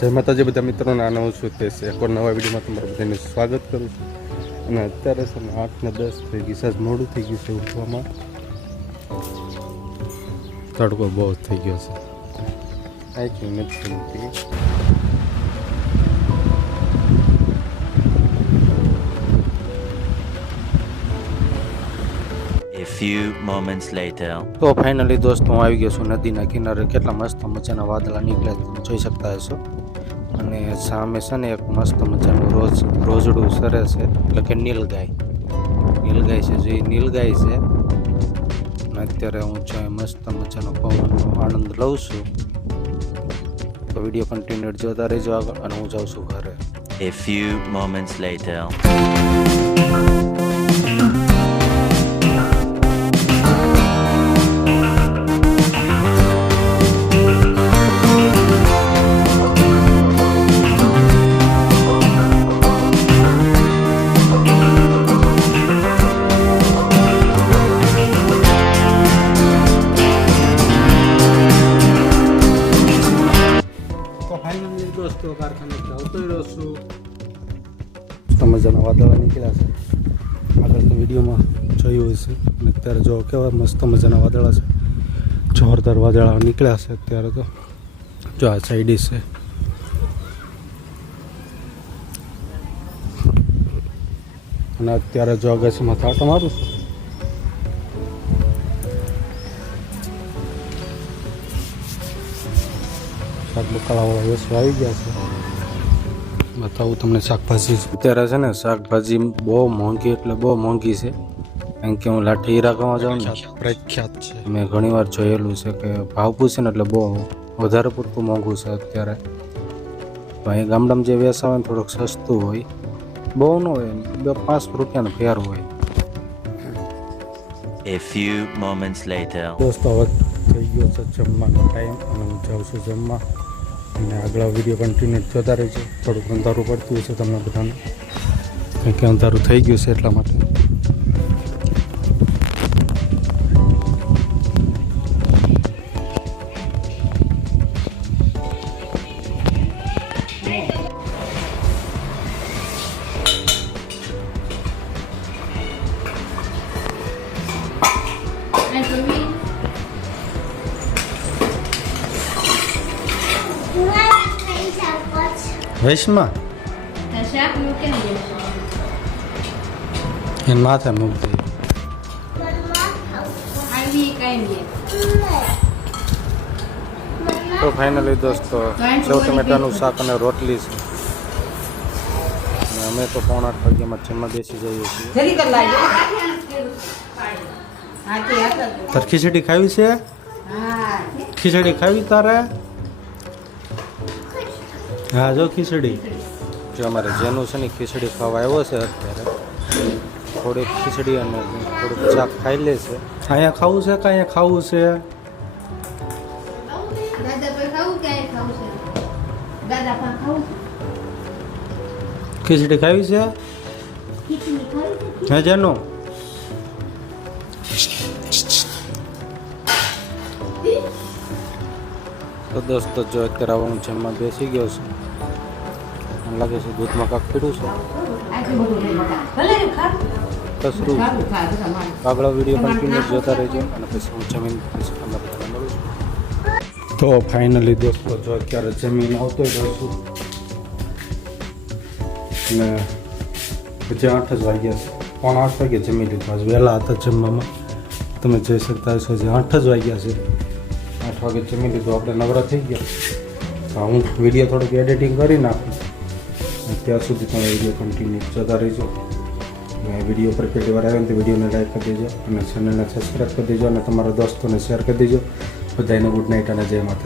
જય માતાજી બધા મિત્રોને આનો હું છું તે છે એક નવા વિડીયોમાં તમારું બધાનું સ્વાગત કરું છું. અને અત્યારે છે ને 8 ને 10 થઈ ગઈ છે, મોડું થઈ ગયું છે ઉઠવામાં. તડકો બહુ થઈ ગયો છે, આખી નથી ઉઠી. A few moments later. તો ફાઇનલી દોસ્તો હું આવી ગયો છું નદીના કિનારે. કેટલા મસ્ત મજાના વાદળા નીકળ્યા તમે જોઈ શકતા હશો. અને સામે છે ને એક મસ્ત મજાનું રોજડું સરે છે, એટલે કે નીલગાય છે. જે નીલગાય છે અને અત્યારે હું જો મસ્ત મજાનો પવનનો આનંદ લઉં છું. તો વિડીયો કન્ટિન્યુ જોતા રહેજો આગળ, અને હું જાઉં છું ઘરે. A few moments later. Finally દોસ્તો કારખાને આવતો રહ્યો છું. મસ્ત મજાના વાદળા નીકળ્યા છે, આગળ તો વિડીયોમાં જોયું હશે. અને અત્યારે જો કેવા મસ્ત મજાના વાદળા છે, જોરદાર વાદળા નીકળ્યા છે અત્યારે. તો જો આ સાઈડ છે, અને અત્યારે જો અગાસીમાં થાટો મારું છું. બકાલાવાળા વસ્તુ આવી ગયા છે. બતાવું તમને શાકભાજી. અત્યારે છે ને શાકભાજી બહુ મોંઘી, એટલે બહુ મોંઘી છે. કારણ કે હું લાઠી હીરા ખાવા જાઉં ને, પ્રખ્યાત છે. મેં ઘણી વાર જોયેલું છે કે ભાવ પૂછે ને એટલે બહુ વધારે પૂરતું મોંઘું છે અત્યારે. તો અહીં ગામડામાં જે વેચાવે ને થોડુંક સસ્તું હોય, બહુ ન હોય, 5 રૂપિયાનો ફેર હોય. A few moments later. દોસ્તો હવે થઈ ગયો છે જમવાનો ટાઈમ, અને હું જાઉં છું જમવા. અને આગળ વિડીયો કન્ટિન્યુ જોતા રહેજો. થોડુંક અંધારું પડતું હશે તમને બધાને, કારણ કે અંધારું થઈ ગયું છે એટલા માટે. વૈશમાં એને માથે મૂકતી. તો ફાઇનલી દોસ્તો સેવ ટમેટાનું શાક અને રોટલી છે. અને અમે તો 7:30 વાગ્યામાં જમવા બેસી જઈએ છીએ. તાર ખીચડી ખાવી છે? ખીચડી ખાવી તારે? હા જો ખીચડી. જો અમારે જેનું છે ને ખીચડી ખાવા આવ્યો છે અત્યારે. થોડીક ખીચડી અને થોડુંક શાક ખાઈ લે છે. અહીંયા ખાવું છે કે અહીંયા ખાવું છે? ખીચડી ખાવી છે? હે જેનું? તો દોસ્તો જો અત્યારે હું જમવા બેસી ગયો છું. મને લાગે છે દૂધમાં કાંક પીડું છે. કસરું આગળ વિડીયો કન્ટિન્યુ જોતા રહેજો, અને પછી હું જમીન પછી તમને બધાને મળું છું. તો ફાઇનલી દોસ્તો જો અત્યારે જમીન આવતો રહ્યો છું. અને હજી 8 જ વાગ્યા છે. 7:45 વાગે જમી લીધું. આજ વહેલા હતા જમવામાં, તમે જોઈ શકતા હશો. હજી 8 જ વાગ્યા છે. 8 વાગે જમી લીધું, આપણે નવરા થઈ ગયા. તો હું વિડીયો થોડુંક એડિટિંગ કરી નાખું. ત્યાં સુધી તમે વિડીયો કન્ટિન્યુ જોતા રહીજો. વિડીયો પર પહેલી વાર આવે ને તો વિડીયોને લાઈક કરી દેજો, અને ચેનલને સબસ્ક્રાઈબ કરી દેજો, અને તમારા દોસ્તોને શેર કરી દેજો. બધાને ગુડ નાઇટ અને જય માતા.